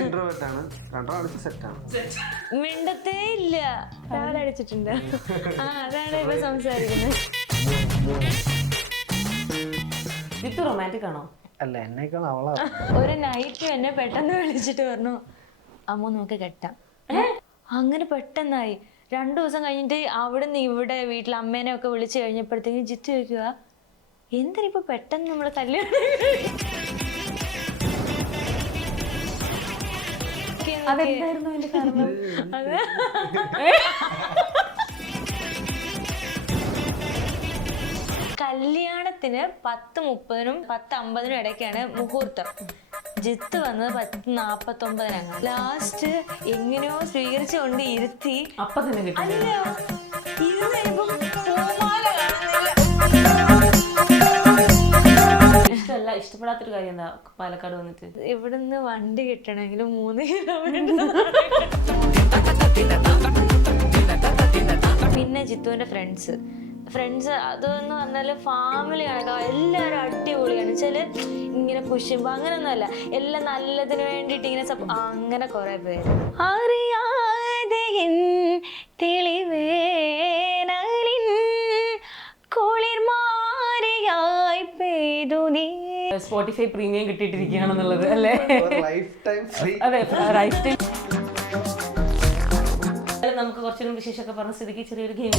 ഇന്റർവെറ്റ് ആണ്, രണ്ടാമത് സെറ്റ് ആണ്. മിണ്ടത്തേ ഇല്ല, അടിച്ചിട്ടുണ്ട്. അതാണ് ഇപ്പൊ സംസാരിക്കുന്നത്. ഇത് റൊമാൻറ്റിക് ആണോ? അല്ല, എന്നെക്കാൾ അവളാ. ഒരു നൈറ്റ് എന്നെ പെട്ടെന്ന് വിളിച്ചിട്ട് പറഞ്ഞു അമ്മ നമുക്ക് കെട്ടാം. അങ്ങനെ പെട്ടെന്നായി. 2 ദിവസം കഴിഞ്ഞിട്ട് അവിടുന്ന് ഇവിടെ വീട്ടിൽ അമ്മേനെ ഒക്കെ വിളിച്ചു കഴിഞ്ഞപ്പോഴത്തേക്കും ജിത്തു ചോദിക്കുക എന്തിനിപ്പോ പെട്ടെന്ന് നമ്മള് കല്യാണം. അതെന്തായിരുന്നു അതിന്റെ കാരണം? അത് കല്യാണത്തിന് 10:30-നും 10:50-നും ഇടയ്ക്കാണ് മുഹൂർത്തം. ജിത്ത് വന്നത് 10:49 ലാസ്റ്റ് എങ്ങനെയോ സ്വീകരിച്ചുകൊണ്ട് ഇരുത്തി. അപ്പൊ തന്നെ കിട്ടും. ഇഷ്ടമല്ല, ഇഷ്ടപ്പെടാത്തൊരു കാര്യം എന്താ പാലക്കാട് വന്നിട്ട്? ഇവിടുന്ന് വണ്ടി കിട്ടണമെങ്കിൽ 3 കിലോമീറ്റർ. പിന്നെ ജിത്തുവിന്റെ ഫ്രണ്ട്സ് അതെന്ന് പറഞ്ഞാല് ഫാമിലി കണക്കാ, എല്ലാവരും അടിപൊളിയാണ്. ചില ഇങ്ങനെ കുശുമ്പോ അങ്ങനൊന്നുമല്ല, എല്ലാം നല്ലതിന് വേണ്ടിയിട്ട് ഇങ്ങനെ അങ്ങനെ കുറെ പേര്. അറിയാതെ തെളിവേനലിൻ കുളിർമാരിയായി പെയ്തു നീ. സ്പോട്ടിഫൈ പ്രീമിയം കിട്ടിയിട്ടിരിക്കുകയാണെന്നുള്ളത് അല്ലേ? അതെ, ലൈഫ് ടൈം. നമുക്ക് കുറച്ചുകൂടി വിശേഷമൊക്കെ പറഞ്ഞ സ്ഥിതിക്ക് ചെറിയൊരു ഗെയിം